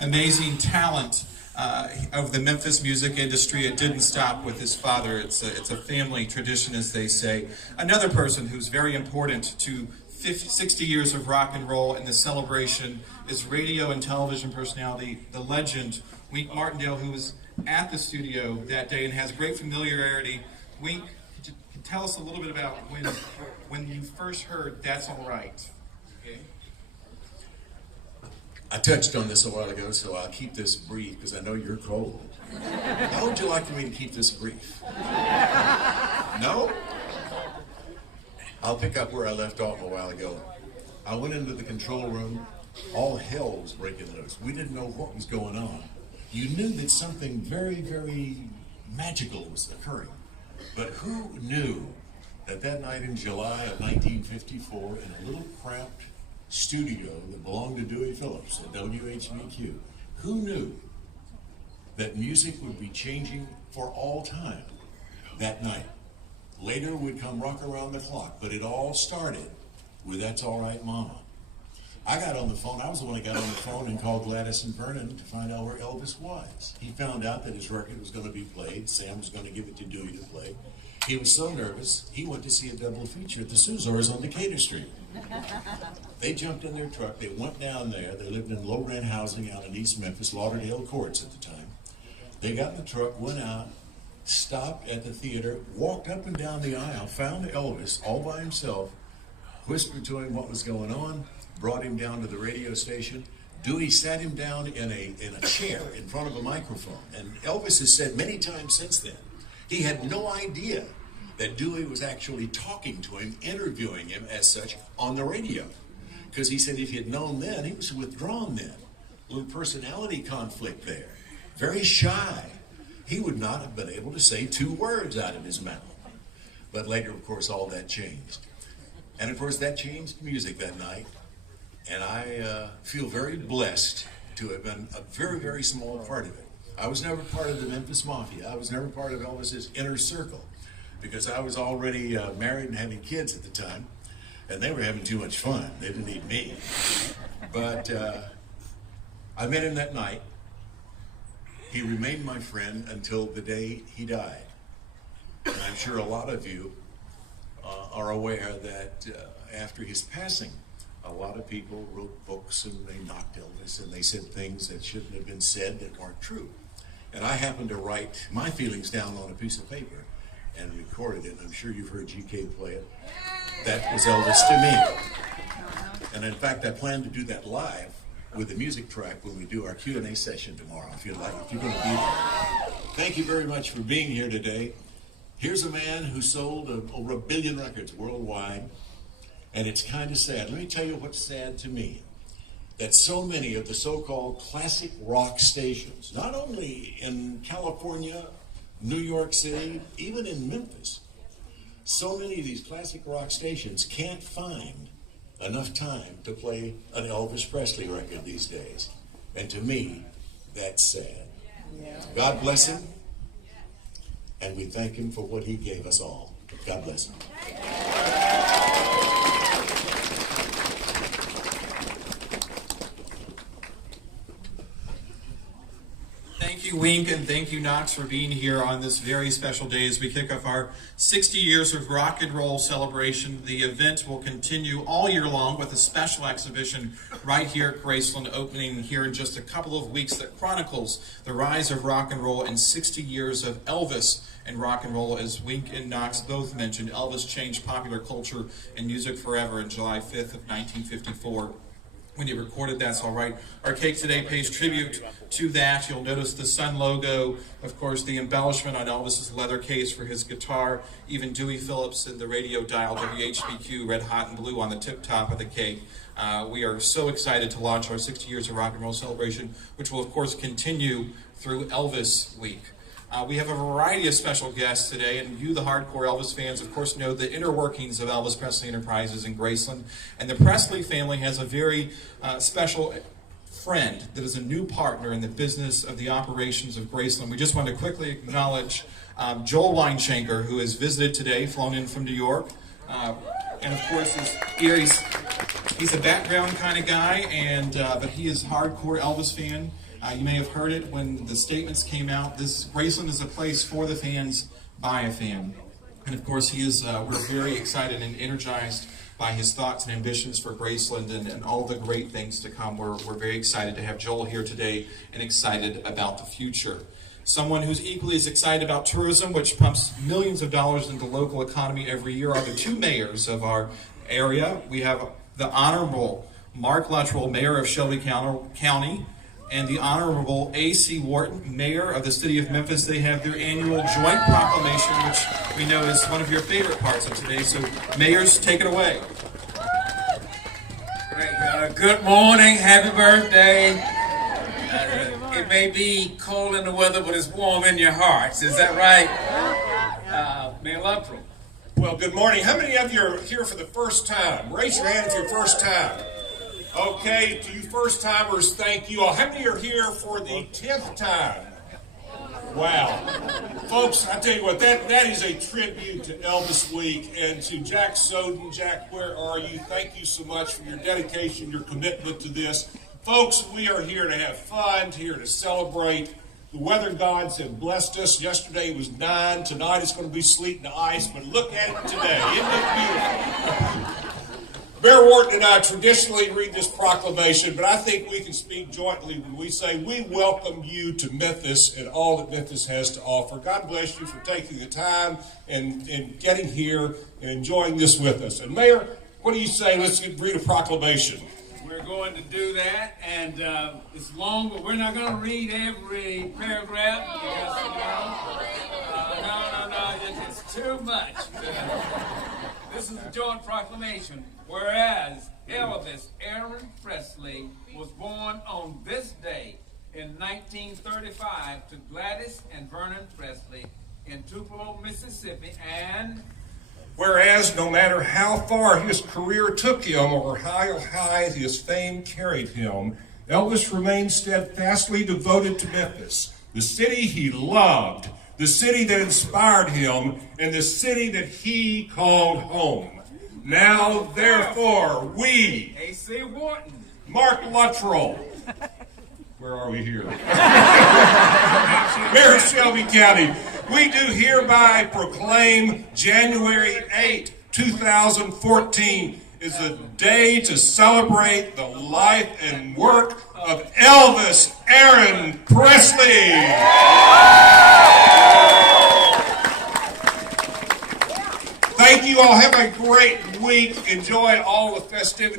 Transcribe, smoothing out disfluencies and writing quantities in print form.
amazing talent of the Memphis music industry. It didn't stop with his father. It's a family tradition, as they say. Another person who's very important to 60 years of rock and roll and the celebration is radio and television personality, the legend, Wink Martindale, who was at the studio that day and has great familiarity. Wink, could you tell us a little bit about when you first heard That's All Right? Okay. I touched on this a while ago, so I'll keep this brief because I know you're cold. How would you like for me to keep this brief? No? I'll pick up where I left off a while ago. I went into the control room. All hell was breaking loose. We didn't know what was going on. You knew that something very, very magical was occurring. But who knew that that night in July of 1954, in a little cramped studio that belonged to Dewey Phillips at WHBQ, who knew that music would be changing for all time that night? Later would come Rock Around the Clock, but it all started with That's All Right, Mama. I got on the phone. I was the one who got on the phone and called Gladys and Vernon to find out where Elvis was. He found out that his record was going to be played. Sam was going to give it to Dewey to play. He was so nervous, he went to see a double feature at the Suzors on Decatur Street. They jumped in their truck. They went down there. They lived in low-rent housing out in East Memphis, Lauderdale Courts at the time. They got in the truck, went out, stopped at the theater, walked up and down the aisle, found Elvis all by himself, whispered to him what was going on, brought him down to the radio station. Dewey sat him down in a chair in front of a microphone. And Elvis has said many times since then, he had no idea that Dewey was actually talking to him, interviewing him as such on the radio. Because he said if he had known then, he was withdrawn then. A little personality conflict there. Very shy. He would not have been able to say two words out of his mouth. But later, of course, all that changed. And of course, that changed music that night. And I feel very blessed to have been a very, very small part of it. I was never part of the Memphis Mafia. I was never part of Elvis's inner circle because I was already married and having kids at the time, and they were having too much fun. They didn't need me. But I met him that night. He remained my friend until the day he died. And I'm sure a lot of you are aware that after his passing, a lot of people wrote books and they knocked Elvis and they said things that shouldn't have been said that weren't true. And I happened to write my feelings down on a piece of paper and recorded it. And I'm sure you've heard GK play it. That was Elvis to me. And in fact, I plan to do that live with the music track when we do our Q&A session tomorrow, if you'd like, if you're going to be there. Thank you very much for being here today. Here's a man who sold over 1 billion records worldwide. And it's kind of sad. Let me tell you what's sad to me. That so many of the so-called classic rock stations, not only in California, New York City, even in Memphis, so many of these classic rock stations can't find enough time to play an Elvis Presley record these days. And to me, that's sad. God bless him. And we thank him for what he gave us all. God bless him. Thank you, Wink, and thank you, Knox, for being here on this very special day as we kick off our 60 years of rock and roll celebration. The event will continue all year long with a special exhibition right here at Graceland, opening here in just a couple of weeks, that chronicles the rise of rock and roll and 60 years of Elvis and rock and roll. As Wink and Knox both mentioned, Elvis changed popular culture and music forever in July 5th of 1954. When he recorded That's All Right. Our cake today pays tribute to that. You'll notice the Sun logo, of course, the embellishment on Elvis's leather case for his guitar, even Dewey Phillips and the radio dial WHBQ Red Hot and Blue on the tip top of the cake. We are so excited to launch our 60 years of rock and roll celebration, which will, of course, continue through Elvis Week. We have a variety of special guests today, and you, the hardcore Elvis fans, of course, know the inner workings of Elvis Presley Enterprises in Graceland. And the Presley family has a very special friend that is a new partner in the business of the operations of Graceland. We just want to quickly acknowledge Joel Weinshanker, who has visited today, flown in from New York. And of course, he's a background kind of guy, and but he is a hardcore Elvis fan. You may have heard it when the statements came out. This Graceland is a place for the fans, by a fan. And of course, we're very excited and energized by his thoughts and ambitions for Graceland and all the great things to come. We're very excited to have Joel here today and excited about the future. Someone who's equally as excited about tourism, which pumps millions of dollars into the local economy every year, are the two mayors of our area. We have the Honorable Mark Luttrell, Mayor of Shelby County, and the Honorable A.C. Wharton, Mayor of the City of Memphis. They have their annual joint proclamation, which we know is one of your favorite parts of today. So, mayors, take it away. Great. Good morning. Happy birthday. It may be cold in the weather, but it's warm in your hearts. Is that right? Mayor Luttrell. Well, good morning. How many of you are here for the first time? Raise your hand if you're first time. Okay, to you first timers, thank you all. How many are here for the 10th time? Wow. Folks, I tell you what, that is a tribute to Elvis Week and to Jack Soden. Jack, where are you? Thank you so much for your dedication, your commitment to this. Folks, we are here to have fun, here to celebrate. The weather gods have blessed us. Yesterday was 9. Tonight it's going to be sleet and ice, but look at it today. Isn't it beautiful? Mayor Wharton and I traditionally read this proclamation, but I think we can speak jointly when we say we welcome you to Memphis and all that Memphis has to offer. God bless you for taking the time and getting here and enjoying this with us. And Mayor, what do you say? Let's read a proclamation. We're going to do that, and it's long, but we're not going to read every paragraph because, no, it's too much. This is a joint proclamation. Whereas Elvis Aaron Presley was born on this day in 1935 to Gladys and Vernon Presley in Tupelo, Mississippi, and whereas no matter how far his career took him or how high his fame carried him, Elvis remained steadfastly devoted to Memphis, the city he loved, the city that inspired him, and the city that he called home. Now, therefore, we, A.C. Wharton, Mark Luttrell, where are we here? Mayor of Shelby County, we do hereby proclaim January 8, 2014 is a day to celebrate the life and work of Elvis Aaron Presley. Thank you all. Have a great week. Enjoy all the festivities.